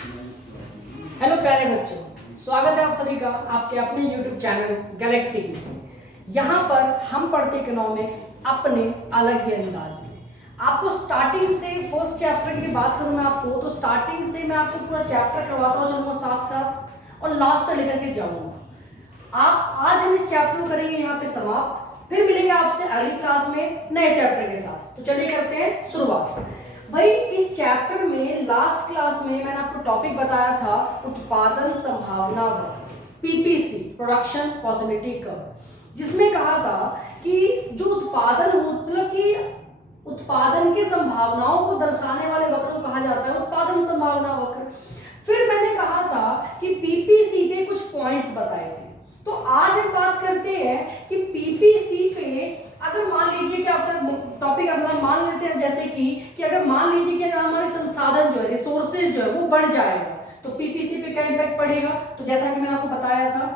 Hello प्यारे बच्चों, स्वागत है आप सभी का आपके अपने YouTube चैनल गैलेक्टिक में। यहाँ पर हम पढ़ते इकोनॉमिक्स अपने अलग ही अंदाज में। आपको स्टार्टिंग से फर्स्ट चैप्टर की बात करूँ मैं आपको, तो स्टार्टिंग से मैं आपको पूरा चैप्टर करवाता चलूँगा साथ साथ और लास्ट तक लेकर के जाऊँगा। आप आज हम इस चैप्टर को करेंगे यहाँ पे समाप्त, फिर मिलेंगे आपसे अगली क्लास में नए चैप्टर के साथ। तो चलिए करते हैं शुरुआत। भाई इस चैप्टर में लास्ट क्लास में मैंने आपको टॉपिक बताया था उत्पादन संभावना वक्र, पीपीसी, प्रोडक्शन पॉसिबिलिटी कर्व, जिसमें कहा था कि जो उत्पादन मतलब कि उत्पादन की संभावनाओं को दर्शाने वाले वक्र को कहा जाता है उत्पादन संभावना वक्र। फिर मैंने कहा था कि पीपीसी पे कुछ पॉइंट्स बताए थे। तो आज हम बात करते हैं कि पीपीसी पे अगर मान लीजिए कि आपका टॉपिक अपना मान लेते हैं जैसे कि अगर मान लीजिए कि अगर हमारे संसाधन जो है रिसोर्सेज जो है वो बढ़ जाएगा तो पीपीसी पे क्या इम्पैक्ट पड़ेगा। तो जैसा कि मैंने आपको बताया था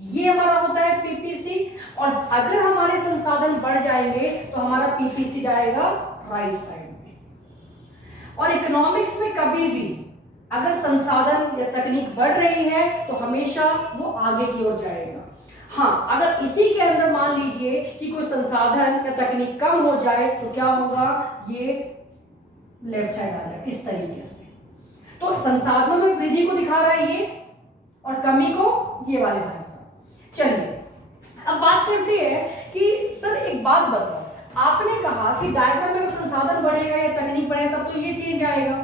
ये हमारा होता है पीपीसी, और अगर हमारे संसाधन बढ़ जाएंगे तो हमारा पीपीसी जाएगा राइट साइड में। और इकोनॉमिक्स में कभी भी अगर संसाधन या तकनीक बढ़ रही है तो हमेशा वो आगे की ओर जाएगा। हाँ, अगर इसी के अंदर मान लीजिए कि कोई संसाधन या तकनीक कम हो जाए तो क्या होगा, ये लेफ्ट साइड आ जाएगा इस तरीके से। तो संसाधनों में वृद्धि को दिखा रहा है ये और कमी को ये वाले भाई साहब। चलिए अब बात करते हैं कि सर एक बात बताओ, आपने कहा कि डायग्राम में संसाधन बढ़ेगा या तकनीक बढ़ेगा तब तो ये चेंज आएगा।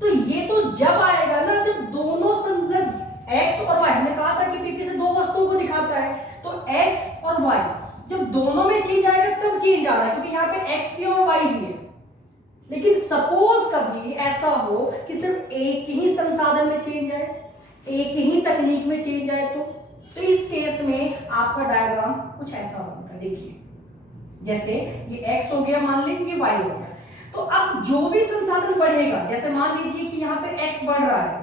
तो ये तो जब आएगा ना जब दोनों एक्स और वाई, हमने कहा था कि पीपीसी दो वस्तुओं को दिखाता है, तो एक्स और वाई जब दोनों में चेंज आएगा तब चेंज आ रहा है, क्योंकि यहाँ पे एक्स भी और वाई भी है। लेकिन सपोज कभी ऐसा हो कि सिर्फ एक ही संसाधन में चेंज आए, एक ही तकनीक में चेंज आए, तो इस केस में आपका डायग्राम कुछ ऐसा होगा। देखिए जैसे ये एक्स हो गया, मान लीजिए ये वाई हो गया, तो अब जो भी संसाधन बढ़ेगा, जैसे मान लीजिए कि यहाँ पे एक्स बढ़ रहा है,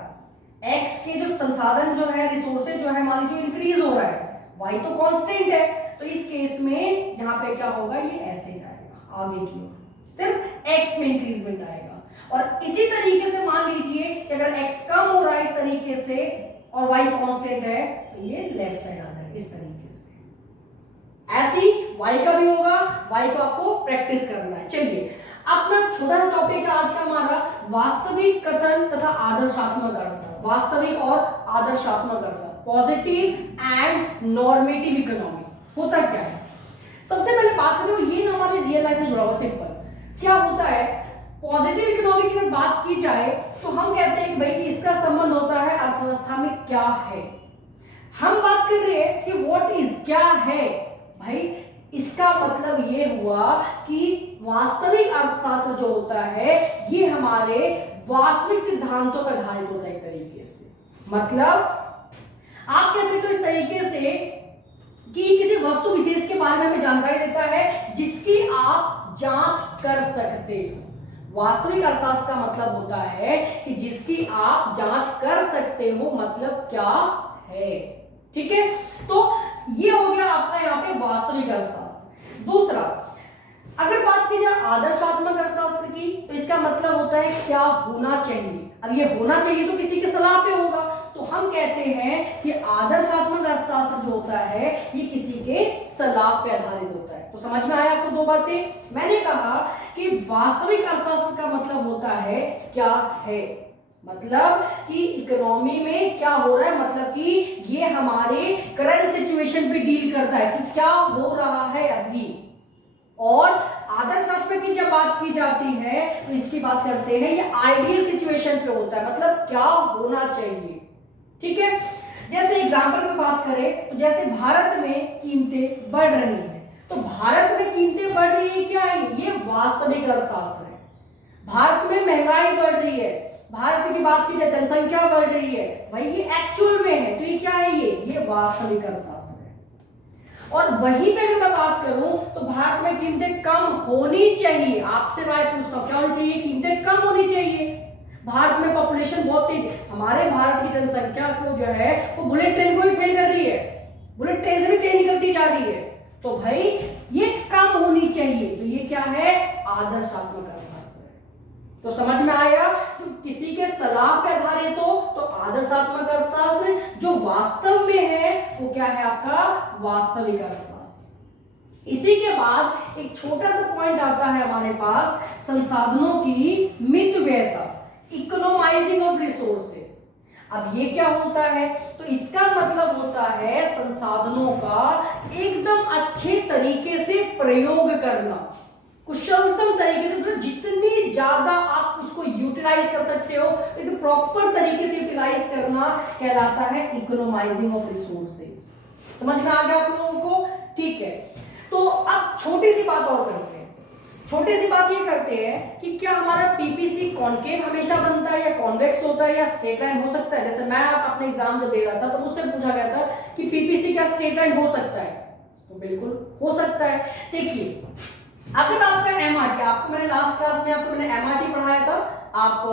एक्स के जो संसाधन जो है रिसोर्सेज जो है मान लीजिए इंक्रीज हो रहा है, वाई तो कांस्टेंट है, तो इस केस में यहाँ पे क्या होगा, ये ऐसे जाएगा आगे की ओर, सिर्फ एक्स में इंक्रीजमेंट आएगा। और इसी तरीके से मान लीजिए कि अगर एक्स कम हो रहा है इस तरीके से और वाई कांस्टेंट है तो ये लेफ्ट साइड आ जाएगा इस तरीके से। ऐसी वाई का भी होगा, वाई को आपको प्रैक्टिस करना है। चलिए अपना छोटा सा टॉपिक है आज का हमारा वास्तविक कथन तथा आदर्शात्मक अर्थ, वास्तविक और आदर्शात्मक अर्थ, पॉजिटिव एंड नॉर्मेटिव इकोनॉमी होता क्या है। सबसे पहले बात करें ये ना हमारे रियल लाइफ में जुड़ा हुआ सिंपल क्या होता है। पॉजिटिव इकोनॉमी की अगर बात की जाए तो हम कहते हैं कि भाई कि इसका संबंध होता है अर्थव्यवस्था में क्या है। हम बात कर रहे हैं कि व्हाट इज क्या है, भाई इसका मतलब ये हुआ कि वास्तविक अर्थशास्त्र जो होता है ये हमारे वास्तविक सिद्धांतों पर आधारित होता है एक तरीके से। मतलब आप कह सकते हो इस तरीके से कि किसी वस्तु विशेष के बारे में हमें जानकारी देता है जिसकी आप जांच कर सकते हो। वास्तविक अर्थशास्त्र का मतलब होता है कि जिसकी आप जांच कर सकते हो, मतलब क्या है। ठीक है, तो ये हो गया आपका यहाँ पे वास्तविक अर्थशास्त्र। दूसरा अगर बात की जाए आदर्शात्मक अर्थशास्त्र की तो इसका मतलब होता है क्या होना चाहिए। अब ये होना चाहिए तो किसी के सलाह पे होगा, तो हम कहते हैं कि आदर्शात्मक अर्थशास्त्र जो होता है ये किसी के सलाह पे आधारित होता है। तो समझ में आया आपको दो बातें। मैंने कहा कि वास्तविक अर्थशास्त्र का मतलब होता है क्या है, मतलब कि इकोनॉमी में क्या हो रहा है, मतलब कि ये हमारे करंट सिचुएशन पे डील करता है कि क्या हो रहा है अभी। और आदर्शात्मक की जब बात की जाती है तो इसकी बात करते हैं ये आइडियल सिचुएशन पे होता है, मतलब क्या होना चाहिए। ठीक है, जैसे एग्जांपल में बात करें तो जैसे भारत में कीमतें बढ़ रही हैं, तो भारत में कीमतें बढ़ रही है क्या है, ये वास्तविक अर्थशास्त्र है। भारत में महंगाई बढ़ रही है, भारत की बात की जाए जनसंख्या बढ़ रही है, भाई ये एक्चुअल में है, तो ये क्या है, ये वास्तविक अर्थशास्त्र है। और वहीं पे अगर मैं बात करूं तो भारत में कीमतें कम होनी चाहिए। आपसे राय पूछता हूं क्या होनी चाहिए, कीमतें कम होनी चाहिए। भारत में पॉपुलेशन बहुत तेज, हमारे भारत की जनसंख्या को जो है वो बुलेट ट्रेन को ही फेल कर रही है, बुलेट ट्रेन से भी ट्रेन निकलती जा रही है, तो भाई ये कम होनी चाहिए। तो ये क्या है, आदर्शात्मक अर्थशास्त्र है। तो समझ में आया, तो किसी के सलाह पे आधारित हो आदर्शात्मक अर्थशास्त्र, जो वास्तव में है वो क्या है आपका वास्तविक अर्थशास्त्र। इसी के बाद एक छोटा सा पॉइंट आता है हमारे पास संसाधनों की मितव्ययता, इकोनोमाइजिंग ऑफ रिसोर्सेस। अब ये क्या होता है, तो इसका मतलब होता है संसाधनों का एकदम अच्छे तरीके से प्रयोग करना, कुशलतम तरीके से, मतलब जितनी ज्यादा आप उसको यूटिलाइज कर सकते हो एकदम प्रॉपर तरीके से यूटिलाइज करना कहलाता है इकोनोमाइजिंग ऑफ रिसोर्सेस। समझ में आ गया आप लोगों को? ठीक है, तो अब छोटी सी बात और करते हैं। छोटी सी बात ये करते हैं कि क्या हमारा पीपीसी कॉनकेव हमेशा बनता है या कॉन्वेक्स होता है या स्ट्रेट लाइन हो सकता है। जैसे मैं अपने एग्जाम जब दे रहा था तो मुझसे पूछा गया था कि पीपीसी क्या स्ट्रेट लाइन हो सकता है, तो बिल्कुल हो सकता है। देखिए, अगर आपका एमआरटी, आपको मैंने लास्ट क्लास में आपको मैंने एमआरटी पढ़ाया था, आप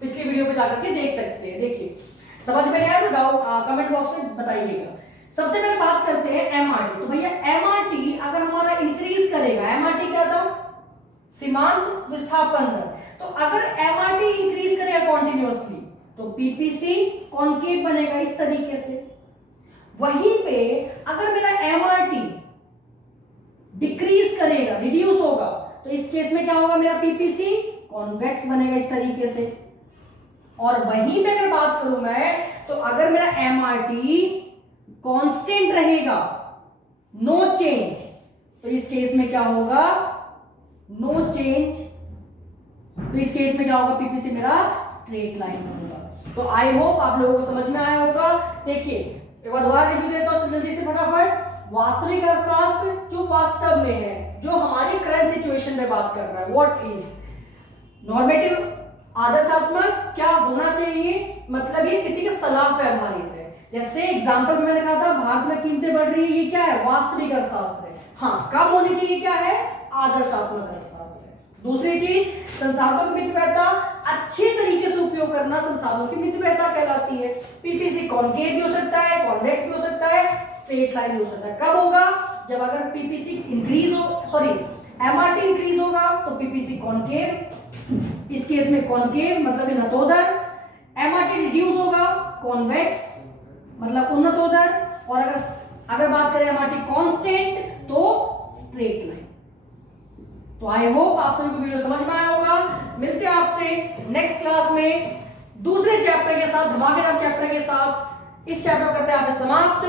पिछली वीडियो पे जाकर के देख सकते हैं। देखिए, समझ में आया तो डाउट कमेंट बॉक्स में बताइएगा। सबसे पहले बात करते हैं एमआरटी। तो भैया एमआरटी अगर हमारा इंक्रीज करेगा, एमआरटी क्या था, सीमांत विस्थापन दर, तो अगर एमआरटी इंक्रीज करेगा कॉन्टिन्यूअसली तो पीपीसी कॉनकेव बनेगा इस तरीके से। वहीं पे अगर मेरा एमआरटी डिक्रीज करेगा, रिड्यूस होगा, तो इस केस में क्या होगा, मेरा पीपीसी कॉन्वेक्स बनेगा इस तरीके से। और वहीं पे अगर बात करूं मैं, तो अगर मेरा एमआरटी कांस्टेंट रहेगा, नो चेंज, तो इस केस में क्या होगा, नो चेंज, तो इस केस में क्या होगा, पीपीसी मेरा स्ट्रेट लाइन में होगा। तो आई होप आप लोगों को समझ में आया होगा। देखिए, एक बार दोबारा रिव्यू देता हूं जल्दी से फटाफट। वास्तविक अर्थशास्त्र जो वास्तव में है, जो हमारी करंट सिचुएशन में बात कर रहा है, व्हाट इज नॉर्मेटिव। आदर्शात्मक क्या होना चाहिए, मतलब ये किसी के सलाह पर आधारित है। जैसे एग्जांपल में मैंने कहा था भारत में कीमतें बढ़ रही है, ये क्या है, वास्तविक अर्थशास्त्र है। हाँ, कम होनी चाहिए, क्या है, आदर्शात्मक अर्थशास्त्र है। दूसरी चीज, संसाधनों की मितव्ययता, अच्छे तरीके से उपयोग करना संसाधनों की मितव्ययता कहलाती है। पीपीसी कॉनकेव भी हो सकता है, कॉन्वेक्स भी हो सकता है, स्ट्रेट लाइन भी हो सकता है। कब होगा, जब अगर पीपीसी इंक्रीज हो, सॉरी एमआरटी इंक्रीज होगा तो पीपीसी कॉनकेव, इस केस में कॉनकेव मतलब नतोदर, एमआरटी रिड्यूस होगा कॉन्वेक्स मतलब उन्नतोदर, और अगर बात करें एमआरटी कांस्टेंट तो स्ट्रेट लाइन। तो आई होप आप सभी को वीडियो समझ में आया होगा। मिलते हैं आपसे नेक्स्ट क्लास में दूसरे चैप्टर के साथ, धमाकेदार चैप्टर के साथ। इस चैप्टर को करते हैं आप समाप्त।